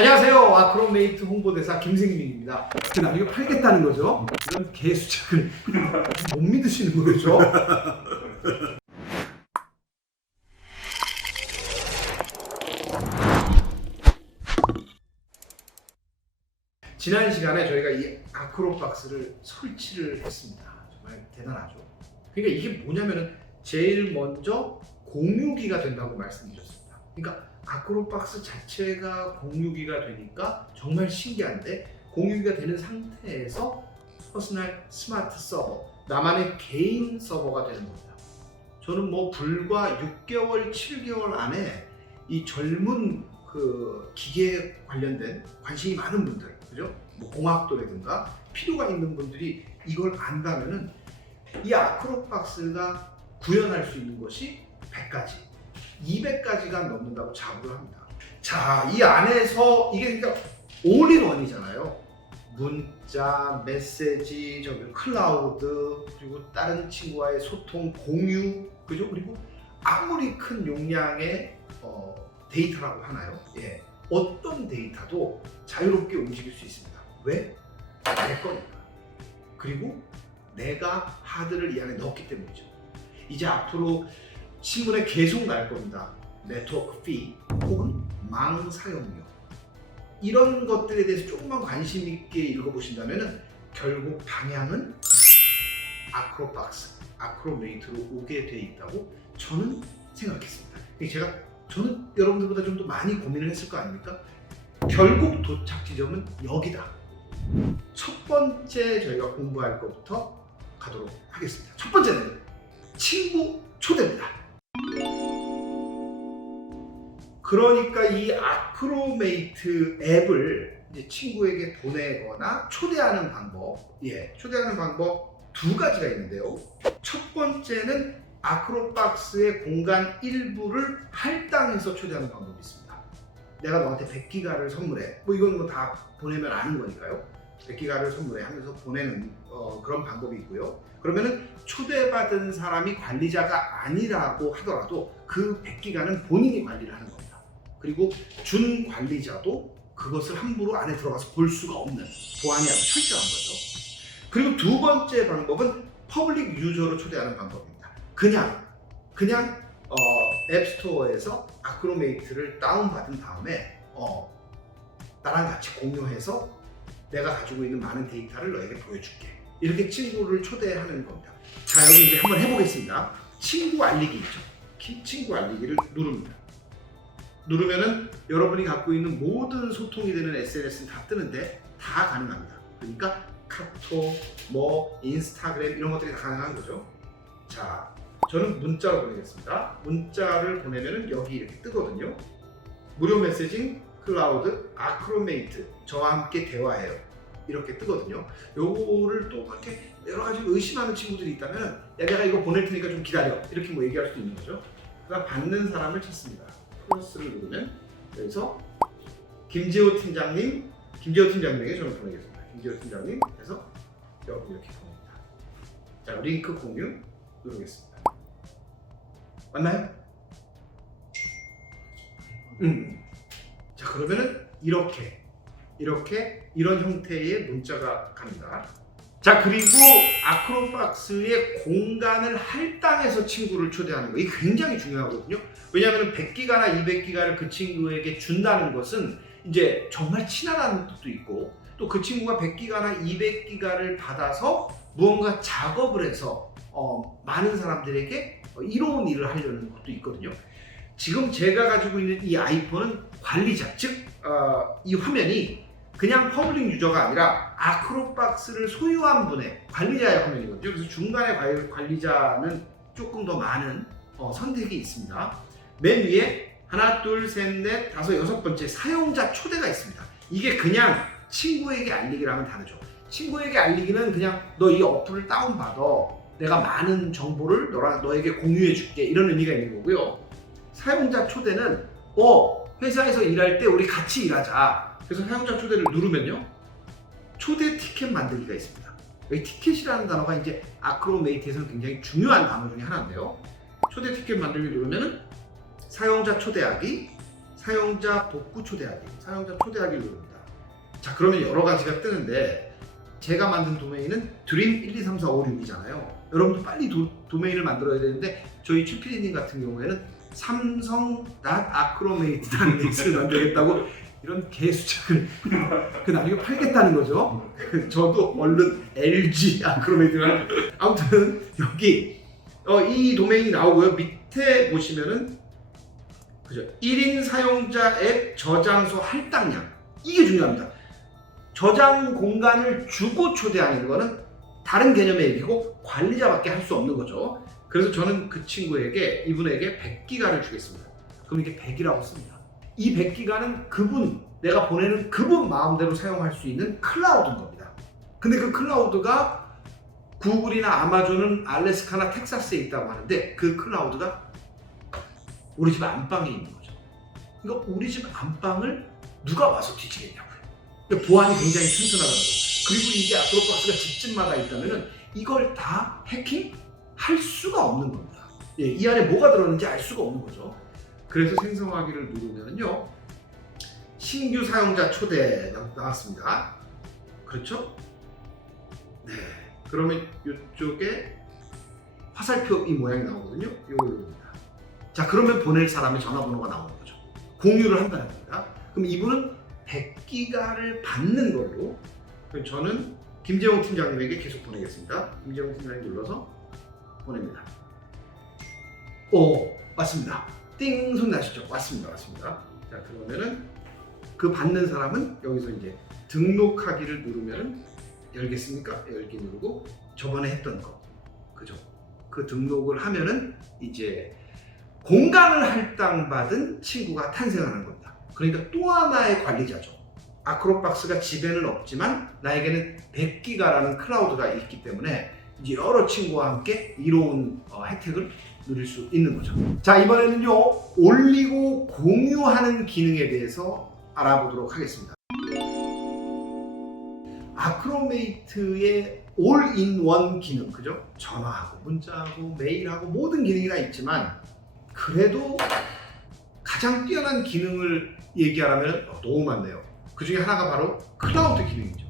안녕하세요. 아크로메이트 홍보대사 김생민입니다. 나중에 팔겠다는 거죠? 이런 개수작을 못 믿으시는 거죠? 지난 시간에 저희가 이 아크로박스를 설치를 했습니다. 정말 대단하죠. 그러니까 이게 뭐냐면은 제일 먼저 공유기가 된다고 말씀드렸습니다. 그러니까 아크로박스 자체가 공유기가 되니까 정말 신기한데, 공유기가 되는 상태에서 퍼스널 스마트 서버, 나만의 개인 서버가 되는 겁니다. 저는 불과 6개월, 7개월 안에 이 젊은 그 기계에 관련된 관심이 많은 분들, 그죠? 공학도라든가 필요가 있는 분들이 이걸 안다면은 이 아크로박스가 구현할 수 있는 것이 100가지, 200가지가 넘는다고 자부를 합니다. 자, 이 안에서 이게 그러니까 올인원이잖아요. 문자, 메시지, 클라우드, 그리고 다른 친구와의 소통, 공유, 그죠? 그리고 아무리 큰 용량의 데이터라고 하나요? 예, 어떤 데이터도 자유롭게 움직일 수 있습니다. 왜? 내 거니까. 그리고 내가 하드를 이 안에 넣었기 때문이죠. 이제 앞으로 신문에 계속 날 겁니다. 네트워크 피 혹은 망 사용료, 이런 것들에 대해서 조금만 관심 있게 읽어보신다면 결국 방향은 아크로박스, 아크로메이트로 오게 돼 있다고 저는 생각했습니다. 저는 여러분들보다 좀 더 많이 고민을 했을 거 아닙니까? 결국 도착 지점은 여기다. 첫 번째 저희가 공부할 것부터 가도록 하겠습니다. 첫 번째는 친구 초대입니다. 그러니까 이 아크로메이트 앱을 이제 친구에게 보내거나 초대하는 방법, 초대하는 방법 두 가지가 있는데요. 첫 번째는 아크로박스의 공간 일부를 할당해서 초대하는 방법이 있습니다. 내가 너한테 100기가를 선물해, 이건 다 보내면 아는 거니까요. 100기가를 선물해 하면서 보내는 그런 방법이 있고요. 그러면은 초대받은 사람이 관리자가 아니라고 하더라도 그 100기가는 본인이 관리를 하는 겁니다. 그리고 준 관리자도 그것을 함부로 안에 들어가서 볼 수가 없는, 보안이 아주 철저한 거죠. 그리고 두 번째 방법은 퍼블릭 유저로 초대하는 방법입니다. 그냥 앱스토어에서 아크로메이트를 다운받은 다음에 나랑 같이 공유해서 내가 가지고 있는 많은 데이터를 너에게 보여줄게, 이렇게 친구를 초대하는 겁니다. 자, 여기 이제 한번 해보겠습니다. 친구 알리기 있죠. 친구 알리기를 누릅니다. 누르면은 여러분이 갖고 있는 모든 소통이 되는 SNS는 다 뜨는데 다 가능합니다. 그러니까 카톡, 인스타그램 이런 것들이 다 가능한 거죠. 자, 저는 문자로 보내겠습니다. 문자를 보내면은 여기 이렇게 뜨거든요. 무료 메시징, 클라우드, 아크로메이트, 저와 함께 대화해요, 이렇게 뜨거든요. 요거를 또 그렇게 여러 가지 의심하는 친구들이 있다면, 야, 내가 이거 보낼 테니까 좀 기다려, 이렇게 얘기할 수도 있는 거죠. 그다음 받는 사람을 찾습니다. 플러스를 누르면 여기서 김재호 팀장님에게 저는 보내겠습니다. 김재호 팀장님 해서 여러분 이렇게 보냅니다. 자, 링크 공유 누르겠습니다. 맞나요? 자, 그러면은 이런 형태의 문자가 갑니다. 자, 그리고 아크로박스의 공간을 할당해서 친구를 초대하는 거, 이게 굉장히 중요하거든요. 왜냐하면 100기가나 200기가를 그 친구에게 준다는 것은 이제 정말 친하다는 뜻도 있고, 또 그 친구가 100기가나 200기가를 받아서 무언가 작업을 해서 많은 사람들에게 이로운 일을 하려는 것도 있거든요. 지금 제가 가지고 있는 이 아이폰은 관리자, 즉 이 화면이 그냥 퍼블릭 유저가 아니라 아크로박스를 소유한 분의 관리자의 화면이거든요. 그래서 중간에 관리자는 조금 더 많은 선택이 있습니다. 맨 위에 하나, 둘, 셋, 넷, 다섯, 여섯 번째 사용자 초대가 있습니다. 이게 그냥 친구에게 알리기랑은 다르죠. 친구에게 알리기는 그냥 너 이 어플을 다운받아, 내가 많은 정보를 너에게 공유해 줄게, 이런 의미가 있는 거고요. 사용자 초대는 회사에서 일할 때 우리 같이 일하자, 그래서 사용자 초대를 누르면요, 초대 티켓 만들기가 있습니다. 여기 티켓이라는 단어가 이제 아크로메이트에서는 굉장히 중요한 단어 중에 하나인데요. 초대 티켓 만들기 누르면은 사용자 초대하기, 사용자 복구 초대하기, 사용자 초대하기를 누릅니다. 자, 그러면 여러 가지가 뜨는데 제가 만든 도메인은 dream123456이잖아요. 여러분도 빨리 도메인을 만들어야 되는데 저희 최PD님 같은 경우에는 samsung.acromate.net을 만들겠다고 이런 개수작을 그 나중에 팔겠다는 거죠. 저도 얼른 LG 아크로메이트를 아무튼 여기 이 도메인이 나오고요. 밑에 보시면은 그죠? 1인 사용자 앱 저장소 할당량 이게 중요합니다. 저장 공간을 주고 초대하는 거는 다른 개념의 앱이고 관리자밖에 할 수 없는 거죠. 그래서 저는 그 친구에게 이분에게 100기가를 주겠습니다. 그럼 이게 100이라고 씁니다. 이 100기가는 내가 보내는 그분 마음대로 사용할 수 있는 클라우드인 겁니다. 근데 그 클라우드가 구글이나 아마존은 알래스카나 텍사스에 있다고 하는데 그 클라우드가 우리 집 안방에 있는 거죠. 그러니까 우리 집 안방을 누가 와서 뒤지겠냐고요. 그러니까 보안이 굉장히 튼튼하다는 거죠. 그리고 이게 아크로박스가 집집마다 있다면 이걸 다 해킹할 수가 없는 겁니다. 예, 이 안에 뭐가 들었는지 알 수가 없는 거죠. 그래서 생성하기를 누르면요 신규 사용자 초대 나왔습니다. 그렇죠? 네. 그러면 이쪽에 화살표 이 모양이 나오거든요. 이걸 누릅니다. 자, 그러면 보낼 사람의 전화번호가 나오는 거죠. 공유를 한다는 겁니다. 그럼 이분은 100기가를 받는 걸로 그럼 저는 김재홍 팀장님에게 계속 보내겠습니다. 김재홍 팀장님 눌러서 보냅니다. 오, 맞습니다. 띵 소리 나시죠? 맞습니다. 자, 그러면은 그 받는 사람은 여기서 이제 등록하기를 누르면 열겠습니까? 열기 누르고 저번에 했던 거 그죠? 그 등록을 하면은 이제 공간을 할당받은 친구가 탄생하는 겁니다. 그러니까 또 하나의 관리자죠. 아크로박스가 집에는 없지만 나에게는 100기가라는 클라우드가 있기 때문에 이제 여러 친구와 함께 이로운 혜택을 누릴 수 있는 거죠. 자, 이번에는요 올리고 공유하는 기능에 대해서 알아보도록 하겠습니다. 아크로메이트의 올인원 기능, 그죠? 전화하고 문자하고 메일하고 모든 기능이 다 있지만 그래도 가장 뛰어난 기능을 얘기하라면 너무 많네요. 그 중에 하나가 바로 클라우드 기능이죠.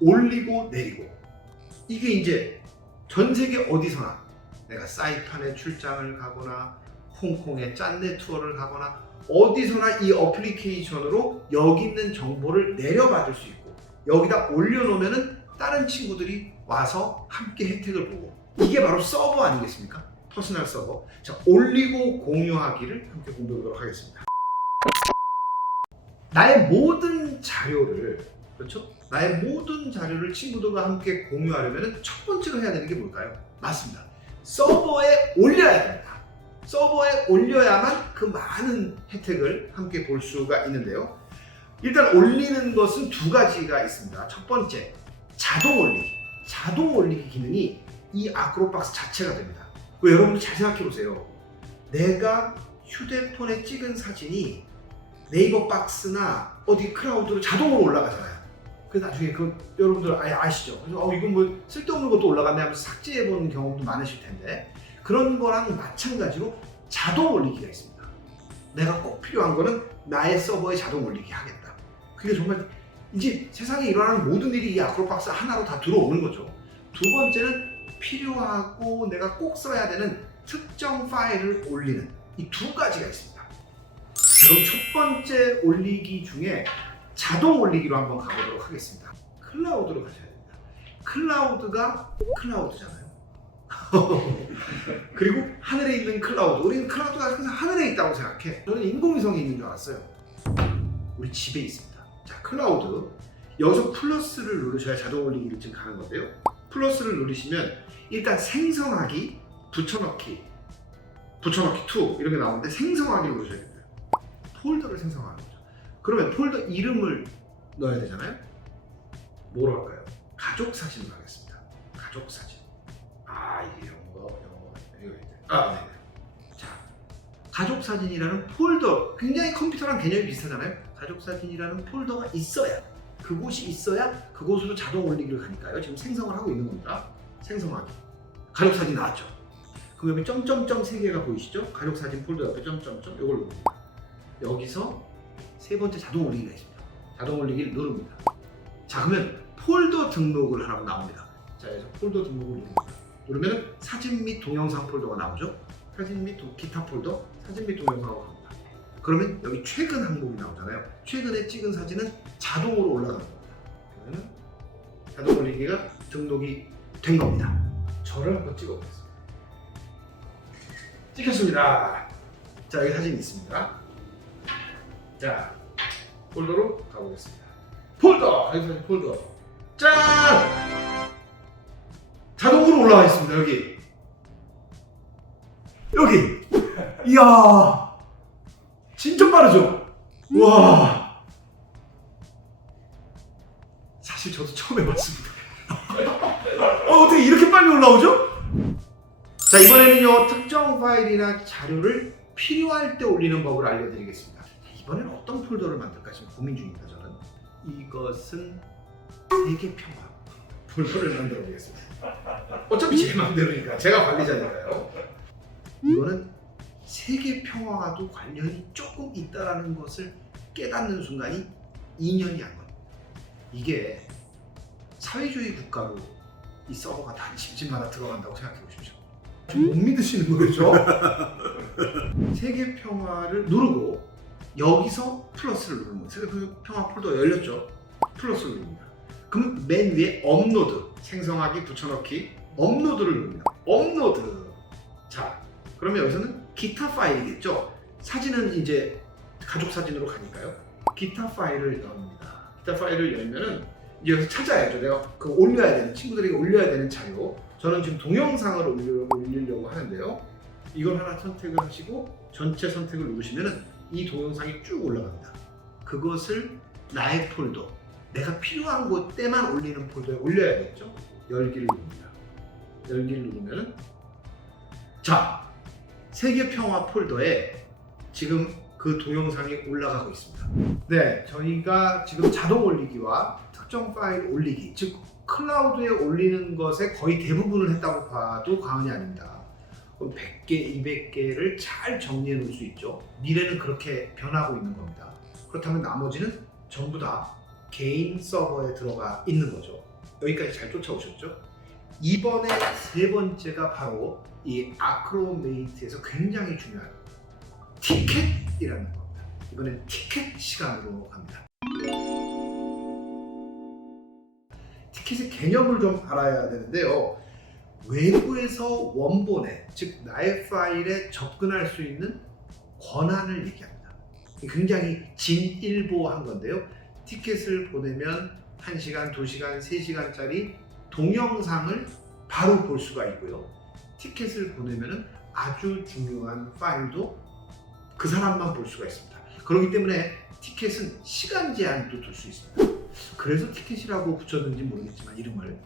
올리고 내리고 이게 이제 전 세계 어디서나 내가 사이판에 출장을 가거나 홍콩에 짠내 투어를 가거나 어디서나 이 어플리케이션으로 여기 있는 정보를 내려받을 수 있고 여기다 올려놓으면은 다른 친구들이 와서 함께 혜택을 보고 이게 바로 서버 아니겠습니까? 퍼스널 서버. 자, 올리고 공유하기를 함께 공부해보도록 하겠습니다. 나의 모든 자료를 그렇죠? 나의 모든 자료를 친구들과 함께 공유하려면 첫 번째로 해야 되는 게 뭘까요? 맞습니다. 서버에 올려야 됩니다. 서버에 올려야만 그 많은 혜택을 함께 볼 수가 있는데요. 일단 올리는 것은 두 가지가 있습니다. 첫 번째, 자동 올리기. 자동 올리기 기능이 이 아크로박스 자체가 됩니다. 왜 여러분들 잘 생각해 보세요. 내가 휴대폰에 찍은 사진이 네이버 박스나 어디 클라우드로 자동으로 올라가잖아요. 그래서 나중에 여러분들 아시죠? 그래서 이건 뭐 쓸데없는 것도 올라갔네 하면서 삭제해보는 경험도 많으실 텐데 그런 거랑 마찬가지로 자동 올리기가 있습니다. 내가 꼭 필요한 거는 나의 서버에 자동 올리기 하겠다. 그게 정말 이제 세상에 일어나는 모든 일이 이 아크로박스 하나로 다 들어오는 거죠. 두 번째는 필요하고 내가 꼭 써야 되는 특정 파일을 올리는 이 두 가지가 있습니다. 자, 그럼 첫 번째 올리기 중에 자동 올리기로 한번 가보도록 하겠습니다. 클라우드로 가셔야 됩니다. 클라우드가 클라우드잖아요. 그리고 하늘에 있는 클라우드. 우리는 클라우드가 항상 하늘에 있다고 생각해. 저는 인공위성에 있는 줄 알았어요. 우리 집에 있습니다. 자, 클라우드. 여기서 플러스를 누르셔야 자동 올리기를 지금 가는 건데요. 플러스를 누르시면 일단 생성하기, 붙여넣기 2 이렇게 나오는데 생성하기 누르셔야 됩니다. 폴더를 생성하는 거죠. 그러면 폴더 이름을 넣어야 되잖아요. 뭐로 할까요? 가족 사진으로 하겠습니다. 가족 사진. 이게 영어. 네. 자, 가족 사진이라는 폴더. 굉장히 컴퓨터랑 개념이 비슷하잖아요. 가족 사진이라는 폴더가 있어야 그곳이 있어야 그곳으로 자동 올리기를 가니까요. 지금 생성을 하고 있는 겁니다. 생성하기. 가족 사진 나왔죠. 그럼 여기 점점점 3개가 보이시죠? 가족 사진 폴더 옆에 점점점 이걸 누릅니다. 여기서 세 번째 자동 올리기가 있습니다. 자동 올리기를 누릅니다. 자, 그러면 폴더 등록을 하라고 나옵니다. 자, 여기서 폴더 등록을 누릅니다. 누르면 사진 및 동영상 폴더가 나오죠. 사진 및 기타 폴더, 사진 및 동영상으로 갑니다. 그러면 여기 최근 항목이 나오잖아요. 최근에 찍은 사진은 자동으로 올라가는 겁니다. 그러면 자동 올리기가 등록이 된 겁니다. 저를 한번 찍어보겠습니다. 찍혔습니다. 자, 여기 사진이 있습니다. 자, 폴더로 가보겠습니다. 폴더! 여기 사진 폴더. 짠! 자동으로 올라와 있습니다. 여기. 이야, 진짜 빠르죠? 와. 사실 저도 처음 해봤습니다. 어떻게 이렇게 빨리 올라오죠? 자, 이번에는요, 특정 파일이나 자료를 필요할 때 올리는 법을 알려드리겠습니다. 이번에는 어떤 폴더를 만들까 지금 고민 중입니다. 저는 이것은 세계평화 폴더를 만들어 보겠습니다. 어차피 제 마음대로니까, 제가 관리자니까요. 이거는 세계평화와도 관련이 조금 있다라는 것을 깨닫는 순간이 2년이 안 겁니다. 이게 사회주의 국가로 이 서버가 다 집집마다 들어간다고 생각해 보십시오. 좀 못 믿으시는 거죠? 세계평화를 누르고 여기서 플러스를 누르면 세계평화 폴더 열렸죠? 플러스를 누릅니다. 그럼 맨 위에 업로드, 생성하기, 붙여넣기, 업로드를 누릅니다. 업로드. 자, 그러면 여기서는 기타 파일이겠죠? 사진은 이제 가족 사진으로 가니까요. 기타 파일을 열립니다. 기타 파일을 열면은 이제 여기서 찾아야죠. 내가 그 올려야 되는, 친구들에게 올려야 되는 자료. 저는 지금 동영상을 올리려고 하는데요. 이걸 하나 선택을 하시고 전체 선택을 누르시면은 이 동영상이 쭉 올라갑니다. 그것을 나의 폴더, 내가 필요한 곳 때만 올리는 폴더에 올려야겠죠? 열기를 누릅니다. 열기를 누르면은 자, 세계평화 폴더에 지금 그 동영상이 올라가고 있습니다. 네, 저희가 지금 자동 올리기와 특정 파일 올리기, 즉 클라우드에 올리는 것의 거의 대부분을 했다고 봐도 과언이 아닙니다. 100개, 200개를 잘 정리해 놓을 수 있죠. 미래는 그렇게 변하고 있는 겁니다. 그렇다면 나머지는 전부 다 개인 서버에 들어가 있는 거죠. 여기까지 잘 쫓아오셨죠? 이번에 세 번째가 바로 이 아크로메이트에서 굉장히 중요한 티켓이라는 겁니다. 이번엔 티켓 시간으로 갑니다. 티켓의 개념을 좀 알아야 되는데요. 외부에서 원본에, 즉 나의 파일에 접근할 수 있는 권한을 얘기합니다. 굉장히 진일보한 건데요. 티켓을 보내면 1시간, 2시간, 3시간짜리 동영상을 바로 볼 수가 있고요. 티켓을 보내면 아주 중요한 파일도 그 사람만 볼 수가 있습니다. 그렇기 때문에 티켓은 시간 제한도 둘 수 있습니다. 그래서 티켓이라고 붙였는지 모르겠지만 이름을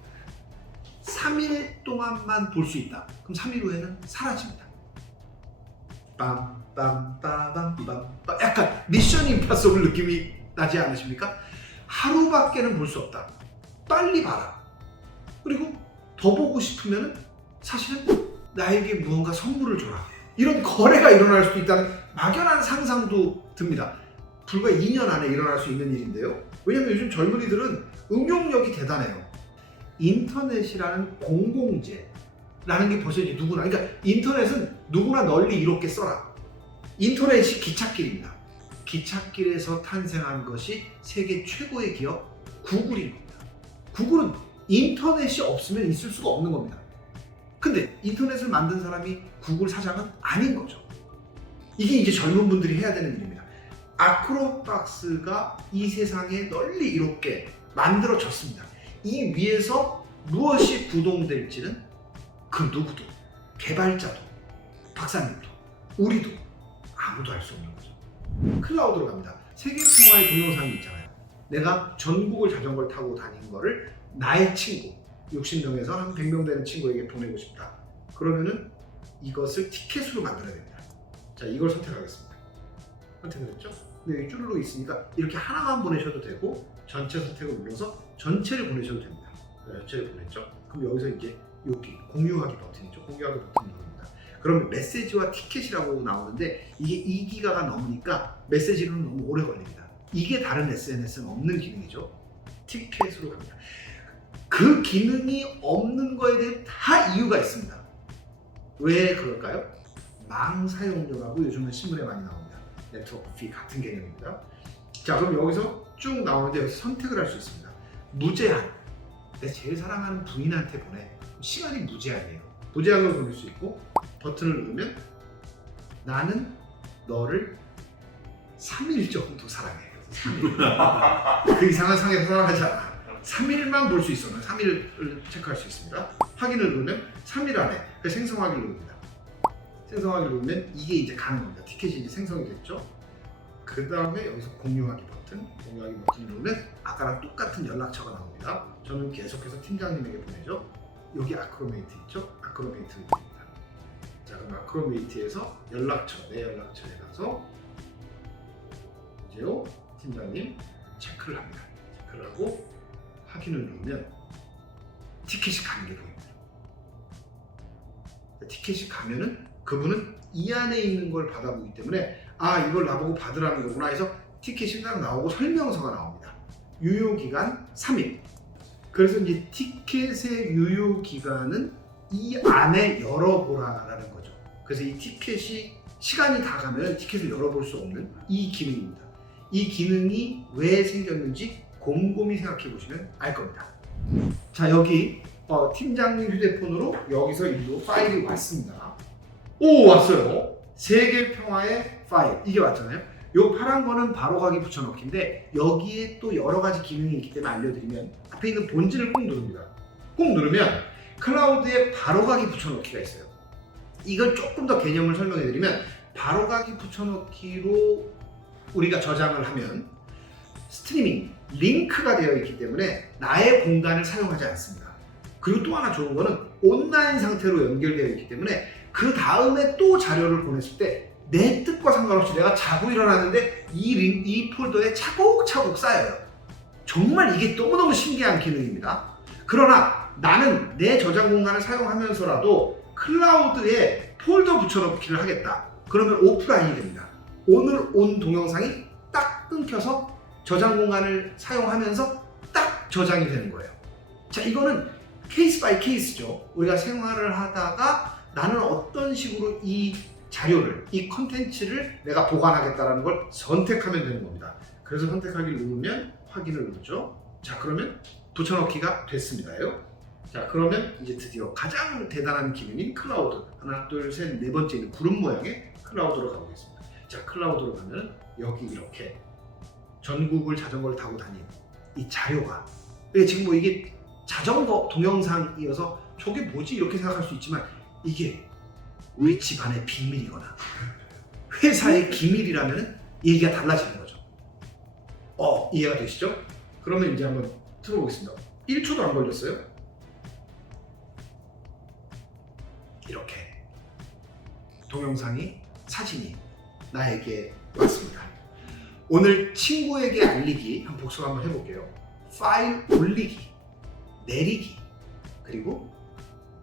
3일 동안만 볼 수 있다. 그럼 3일 후에는 사라집니다. 빰빰빠밤빰빰. 약간 미션 임파서블 느낌이 나지 않으십니까? 하루밖에는 볼 수 없다. 빨리 봐라. 그리고 더 보고 싶으면 사실은 나에게 무언가 선물을 줘라. 이런 거래가 일어날 수도 있다는 막연한 상상도 듭니다. 불과 2년 안에 일어날 수 있는 일인데요. 왜냐면 요즘 젊은이들은 응용력이 대단해요. 인터넷이라는 공공재라는 게 벌써 이제 누구나, 그러니까 인터넷은 누구나 널리 이롭게 써라. 인터넷이 기찻길입니다. 기찻길에서 탄생한 것이 세계 최고의 기업 구글인 겁니다. 구글은 인터넷이 없으면 있을 수가 없는 겁니다. 근데 인터넷을 만든 사람이 구글 사장은 아닌 거죠. 이게 이제 젊은 분들이 해야 되는 일입니다. 아크로박스가 이 세상에 널리 이롭게 만들어졌습니다. 이 위에서 무엇이 구동될지는 그 누구도, 개발자도, 박사님도, 우리도 아무도 알 수 없는 거죠. 클라우드로 갑니다. 세계평화의 동영상이 있잖아요. 내가 전국을 자전거를 타고 다닌 거를 나의 친구, 60명에서 한 100명 되는 친구에게 보내고 싶다. 그러면은 이것을 티켓으로 만들어야 됩니다. 자, 이걸 선택하겠습니다. 선택을 했죠? 근데 여기 쭈루룩 있으니까 이렇게 하나만 보내셔도 되고 전체 선택을 눌러서 전체를 보내셔도 됩니다. 전체를 보냈죠? 그럼 여기서 이제 여기 공유하기 버튼이죠. 공유하기 버튼을 누릅니다. 그러면 메시지와 티켓이라고 나오는데 이게 2기가가 넘으니까 메시지로는 너무 오래 걸립니다. 이게 다른 SNS는 없는 기능이죠. 티켓으로 갑니다. 그 기능이 없는 거에 대해 다 이유가 있습니다. 왜 그럴까요? 망 사용료라고 요즘은 신문에 많이 나옵니다. 네트워크 피 같은 개념입니다. 자, 그럼 여기서 쭉 나오는데 여기서 선택을 할 수 있습니다. 무제한. 내 제일 사랑하는 부인한테 보내. 시간이 무제한이에요. 무제한으로 보낼 수 있고, 버튼을 누르면 나는 너를 3일 정도 사랑해. 3일. 그 이상은 사랑하지 않아. 3일만 볼 수 있어요. 3일을 체크할 수 있습니다. 확인을 누르면 3일 안에 생성하기를 누릅니다. 생성하기를 누르면 이게 이제 가는 겁니다. 티켓이 이제 생성이 됐죠. 그 다음에 여기서 공유하기 버튼을 누르면 아까랑 똑같은 연락처가 나옵니다. 저는 계속해서 팀장님에게 보내죠. 여기 아크로메이트 있죠? 아크로메이트를 누릅니다. 자, 그럼 아크로메이트에서 연락처, 내 연락처에 가서 이제요 팀장님 체크를 합니다. 체크를 하고 확인을 누르면 티켓이 가는 게 보입니다. 티켓이 가면은 그분은 이 안에 있는 걸 받아보기 때문에 아, 이걸 나보고 받으라는 거구나 해서 티켓이 딱 나오고 설명서가 나옵니다. 유효기간 3일. 그래서 이제 티켓의 유효기간은 이 안에 열어보라라는 거죠. 그래서 이 티켓이 시간이 다 가면 티켓을 열어볼 수 없는 이 기능입니다. 이 기능이 왜 생겼는지 곰곰이 생각해 보시면 알 겁니다. 자, 여기 팀장님 휴대폰으로 여기서 일로 파일이 왔습니다. 오, 왔어요. 세계 평화의 파일. 이게 왔잖아요. 요 파란 거는 바로가기 붙여넣기인데 여기에 또 여러 가지 기능이 있기 때문에 알려드리면 앞에 있는 본질을 꾹 누릅니다. 꾹 누르면 클라우드에 바로가기 붙여넣기가 있어요. 이걸 조금 더 개념을 설명해 드리면 바로가기 붙여넣기로 우리가 저장을 하면 스트리밍, 링크가 되어 있기 때문에 나의 공간을 사용하지 않습니다. 그리고 또 하나 좋은 거는 온라인 상태로 연결되어 있기 때문에 그 다음에 또 자료를 보냈을 때 내 뜻과 상관없이 내가 자고 일어나는데 이 폴더에 차곡차곡 쌓여요. 정말 이게 너무너무 신기한 기능입니다. 그러나 나는 내 저장 공간을 사용하면서라도 클라우드에 폴더 붙여넣기를 하겠다. 그러면 오프라인이 됩니다. 오늘 온 동영상이 딱 끊겨서 저장 공간을 사용하면서 딱 저장이 되는 거예요. 자, 이거는 케이스 바이 케이스죠. 우리가 생활을 하다가 나는 어떤 식으로 이 자료를, 이 컨텐츠를 내가 보관하겠다라는 걸 선택하면 되는 겁니다. 그래서 선택하기를 누르면 확인을 누르죠. 자, 그러면 붙여넣기가 됐습니다요. 자, 그러면 이제 드디어 가장 대단한 기능인 클라우드. 하나, 둘, 셋, 네 번째는 구름 모양의 클라우드로 가보겠습니다. 자, 클라우드로 가면 여기 이렇게 전국을 자전거를 타고 다니는 이 자료가, 지금 뭐 이게 자전거 동영상이어서 저게 뭐지? 이렇게 생각할 수 있지만 이게 우리 집안의 비밀이거나 회사의 기밀이라면 얘기가 달라지는 거죠. 이해가 되시죠? 그러면 이제 한번 틀어보겠습니다. 1초도 안 걸렸어요. 이렇게 동영상이, 사진이 나에게 왔습니다. 오늘 친구에게 알리기 한번 복습 한번 해볼게요. 파일 올리기, 내리기, 그리고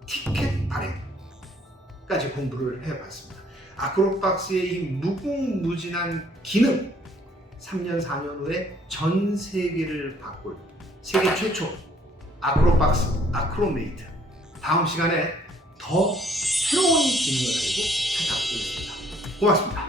티켓 발행까지 공부를 해봤습니다. 아크로박스의 이 무궁무진한 기능, 3년 4년 후에 전 세계를 바꿀 세계 최초 아크로박스 아크로메이트, 다음 시간에 더 새로운 기능을 가지고 찾아오겠습니다. 고맙습니다.